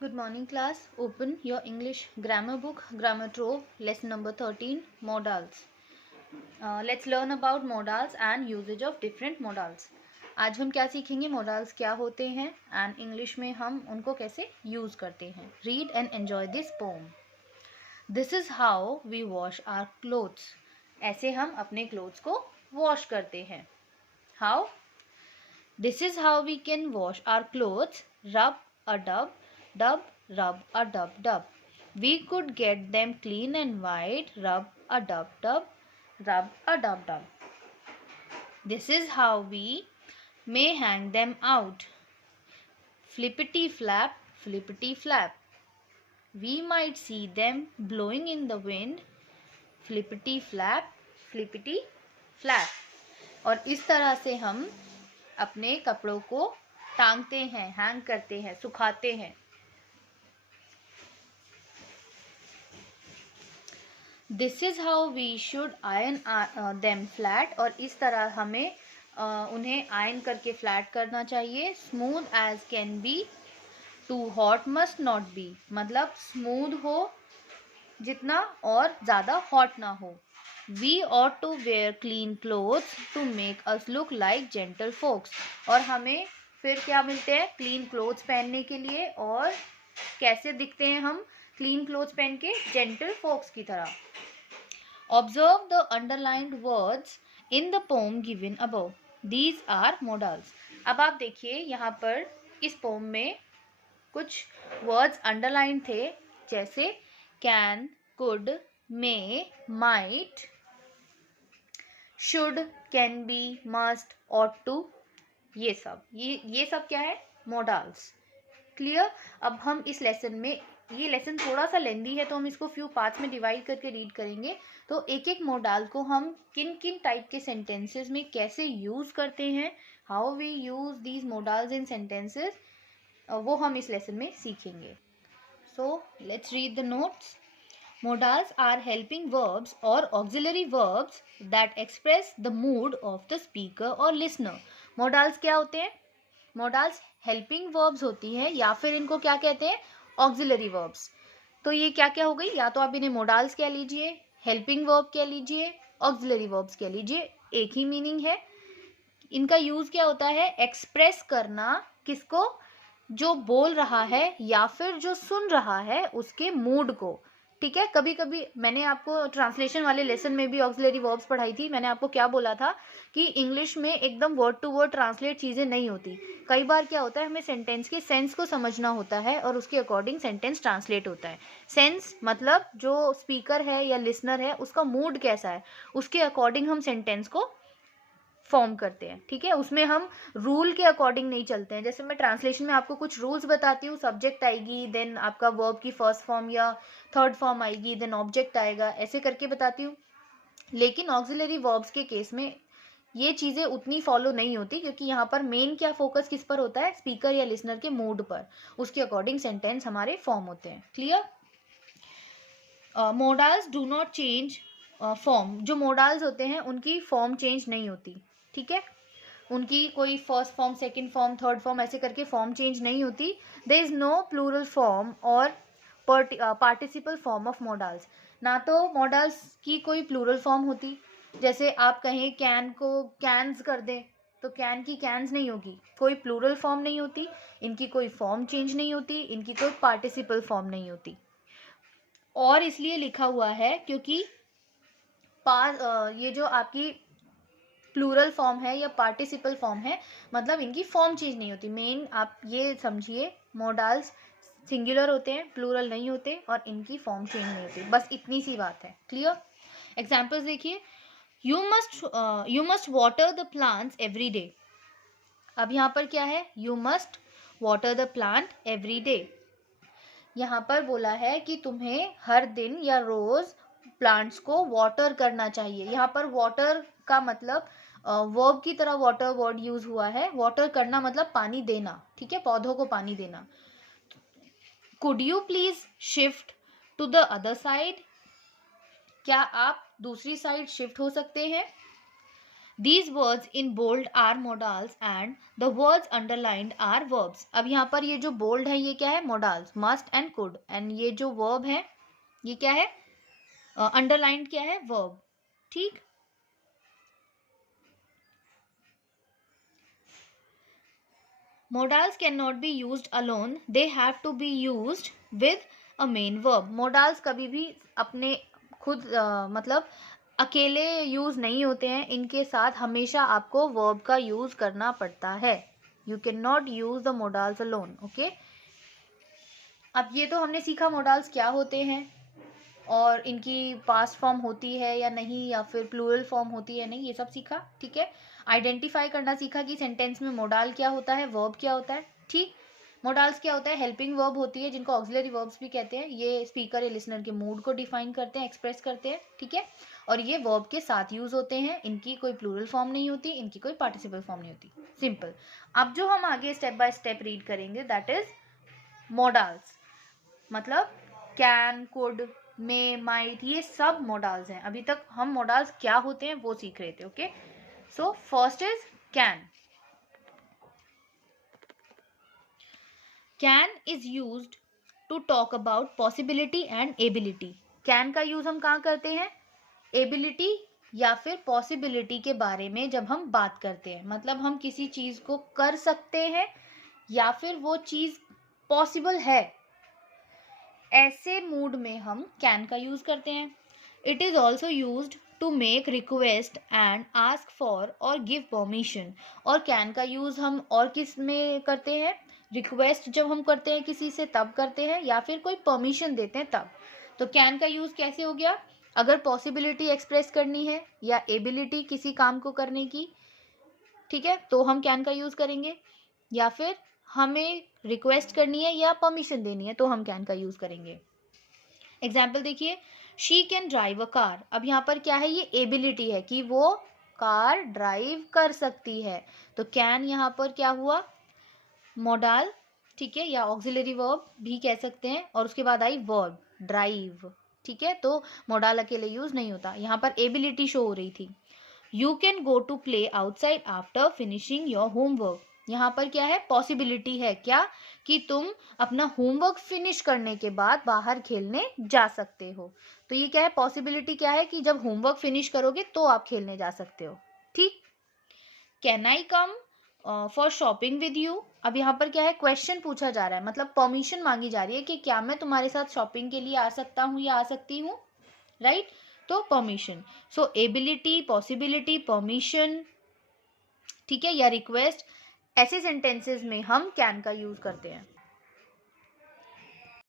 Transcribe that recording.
Good morning, class. Open your English grammar book, Grammar Trove, lesson number 13, modals. Let's learn about modals and usage of different modals. आज हम क्या सीखेंगे, modals क्या होते हैं and English में हम उनको कैसे use करते हैं. Read and enjoy this poem. This is how we wash our clothes. ऐसे हम अपने clothes को wash करते हैं. How? This is how we can wash our clothes. Rub a dub, dub, rub a dub, dub. We could get them clean and white. Rub a dub, dub, rub a dub, dub. This is how we may hang them out. Flippity flap, flippity flap. We might see them blowing in the wind. Flippity flap, flippity flap. और इस तरह से हम अपने कपड़ों को टांगते हैं, hang करते हैं, सुखाते हैं. This is how we should iron them flat. और इस तरह हमें उन्हें आयन करके फ्लैट करना चाहिए. Smooth as can be, too hot must not be. मतलब स्मूथ हो जितना और ज़्यादा हॉट ना हो. We ought to wear clean clothes to make us look like gentle folks. और हमें फिर क्या मिलते हैं? क्लीन क्लोथ्स पहनने के लिए. और कैसे दिखते हैं हम क्लीन क्लोथ्स पहन के? जेंटल फोक्स की तरह. Observe the underlined words in the poem given above. These are modals. अब आप देखिए यहाँ पर इस पोम में कुछ वर्ड्स अंडरलाइन थे, जैसे can, could, may, might, should, can be, must, ought to. ये सब क्या है? मोडाल्स. क्लियर? अब हम इस लेसन में, ये लेसन थोड़ा सा लेंदी है तो हम इसको फ्यू पार्ट्स में डिवाइड करके रीड करेंगे. तो एक एक मोडाल को हम किन किन टाइप के सेंटेंसेस में कैसे यूज करते हैं, how we use these modals in sentences, वो हम इस लेसन में सीखेंगे. So let's read the notes. Modals are helping verbs or auxiliary verbs that express the mood of the speaker or listener. Modals क्या होते हैं? Modals helping verbs होती हैं, या फिर इनको क्या कहते हैं? Auxiliary verbs. तो ये क्या क्या हो गई? या तो आप इन्हें modals कह लीजिए, helping verb कह लीजिए, auxiliary verbs कह लीजिए. एक ही मीनिंग है. इनका यूज क्या होता है? एक्सप्रेस करना. किसको? जो बोल रहा है या फिर जो सुन रहा है उसके मूड को. ठीक है. कभी कभी मैंने आपको ट्रांसलेशन वाले लेसन में भी ऑक्सिलरी वर्ब्स पढ़ाई थी. मैंने आपको क्या बोला था कि इंग्लिश में एकदम वर्ड टू वर्ड ट्रांसलेट चीज़ें नहीं होती. कई बार क्या होता है, हमें सेंटेंस के सेंस को समझना होता है और उसके अकॉर्डिंग सेंटेंस ट्रांसलेट होता है. सेंस मतलब जो स्पीकर है या लिसनर है उसका मूड कैसा है, उसके अकॉर्डिंग हम सेंटेंस को फॉर्म करते हैं. ठीक है. उसमें हम रूल के अकॉर्डिंग नहीं चलते हैं. जैसे मैं ट्रांसलेशन में आपको कुछ रूल्स बताती हूँ, सब्जेक्ट आएगी, देन आपका वर्ब की फर्स्ट फॉर्म या थर्ड फॉर्म आएगी, देन ऑब्जेक्ट आएगा, ऐसे करके बताती हूँ. लेकिन ऑक्सिलरी वर्ब्स के केस में ये चीज़ें उतनी फॉलो नहीं होती, क्योंकि यहाँ पर मेन क्या फोकस किस पर होता है? स्पीकर या लिसनर के मूड पर. उसके अकॉर्डिंग सेंटेंस हमारे फॉर्म होते हैं. Clear? Modals do not change form. जो मोडाल्स होते हैं उनकी फॉर्म चेंज नहीं होती. ठीक है. उनकी कोई first form, second form, third form ऐसे करके फॉर्म चेंज नहीं होती. There is no plural form और पार्टिसिपल फॉर्म ऑफ मोडाल्स. ना तो मोडाल्स की कोई प्लूरल फॉर्म होती. जैसे आप कहें कैन को कैन्स कर दें तो कैन की कैन्स नहीं होगी. कोई प्लूरल फॉर्म नहीं होती. इनकी कोई फॉर्म चेंज नहीं होती. इनकी कोई पार्टिसिपल फॉर्म नहीं होती. और इसलिए लिखा हुआ है क्योंकि ये जो आपकी प्लूरल फॉर्म है या पार्टिसिपल फॉर्म है, मतलब इनकी फॉर्म चेंज नहीं होती. मेन आप ये समझिए, मोडाल्स सिंगुलर होते हैं, प्लूरल नहीं होते, और इनकी फॉर्म चेंज नहीं होती. बस इतनी सी बात है. क्लियर? एग्जाम्पल्स देखिए. You must water the plants every day. अब यहाँ पर क्या है? You must water the plant every day. यहाँ पर बोला है कि तुम्हें हर दिन या रोज प्लांट्स को वाटर करना चाहिए. यहाँ पर वाटर का मतलब वर्ब की तरह वाटर वर्ड यूज हुआ है. वाटर करना मतलब पानी देना. ठीक है. पौधों को पानी देना. Could you please shift to the other side. क्या आप दूसरी साइड शिफ्ट हो सकते हैं? These words in bold are modals and the words underlined are verbs. अब यहाँ पर ये जो bold है ये क्या है? Modals, must and could. And ये जो verb है ये क्या है? Underlined क्या है? Verb. ठीक. Modals cannot be used alone. They have to be used with a main verb. Modals कभी भी अपने खुद मतलब अकेले यूज नहीं होते हैं, इनके साथ हमेशा आपको वर्ब का यूज करना पड़ता है. You can not use the modals alone. Okay, अब ये तो हमने सीखा मोडाल्स क्या होते हैं और इनकी पास्ट फॉर्म होती है या नहीं, या फिर प्लूरल फॉर्म होती है नहीं, ये सब सीखा. ठीक है, आइडेंटिफाई करना सीखा कि सेंटेंस में मोडाल क्या होता है, वर्ब क्या होता है. ठीक, मोडाल्स क्या होता है? हेल्पिंग वर्ब होती है जिनको ऑक्सिलरी वर्ब्स भी कहते हैं. ये स्पीकर या लिसनर के मूड को डिफाइन करते हैं, एक्सप्रेस करते हैं. ठीक है, और ये वर्ब के साथ यूज होते हैं. इनकी कोई प्लूरल फॉर्म नहीं होती, इनकी कोई पार्टिसिपल फॉर्म नहीं होती. सिंपल. अब जो हम आगे स्टेप बाय स्टेप रीड करेंगे दैट इज मोडाल्स. मतलब कैन, कुड, मे, माइट, ये सब मोडाल्स हैं. अभी तक हम मोडाल्स क्या होते हैं वो सीख रहे थे. Okay, so first is can. Can is used to talk about possibility and ability. Can का यूज हम कहाँ करते हैं? एबिलिटी या फिर पॉसिबिलिटी के बारे में जब हम बात करते हैं, मतलब हम किसी चीज को कर सकते हैं या फिर वो चीज पॉसिबल है, ऐसे मूड में हम कैन का यूज करते हैं. It is also used to make request and ask for और गिव परमिशन. और कैन का यूज हम और किस में करते हैं? रिक्वेस्ट जब हम करते हैं किसी से तब करते हैं, या फिर कोई परमिशन देते हैं तब. तो कैन का यूज कैसे हो गया? अगर पॉसिबिलिटी एक्सप्रेस करनी है या एबिलिटी किसी काम को करने की, ठीक है, तो हम कैन का यूज करेंगे. या फिर हमें रिक्वेस्ट करनी है या परमिशन देनी है तो हम कैन का यूज करेंगे. एग्जाम्पल देखिए, she can drive a car. अब यहाँ पर क्या है? ये एबिलिटी है कि वो कार ड्राइव कर सकती है. तो कैन यहाँ पर क्या हुआ? मोडाल. ठीक है, या ऑक्सिलरी वर्ब भी कह सकते हैं. और उसके बाद आई वर्ब ड्राइव. ठीक है, तो मोडाल अकेले यूज नहीं होता. यहाँ पर एबिलिटी शो हो रही थी. You can go to play outside after finishing your homework. यहाँ पर क्या है? पॉसिबिलिटी है. क्या? कि तुम अपना होमवर्क फिनिश करने के बाद बाहर खेलने जा सकते हो. तो ये क्या है? पॉसिबिलिटी क्या है? कि जब होमवर्क फिनिश करोगे तो आप खेलने जा सकते हो. ठीक. Can I come for shopping with you. अब यहाँ पर क्या है? क्वेश्चन पूछा जा रहा है, मतलब परमिशन मांगी जा रही है कि क्या मैं तुम्हारे साथ शॉपिंग के लिए आ सकता हूँ या आ सकती हूँ. राइट, तो परमिशन. सो एबिलिटी, पॉसिबिलिटी, परमिशन, ठीक है, या रिक्वेस्ट, ऐसे सेंटेंसेस में हम कैन का यूज करते हैं.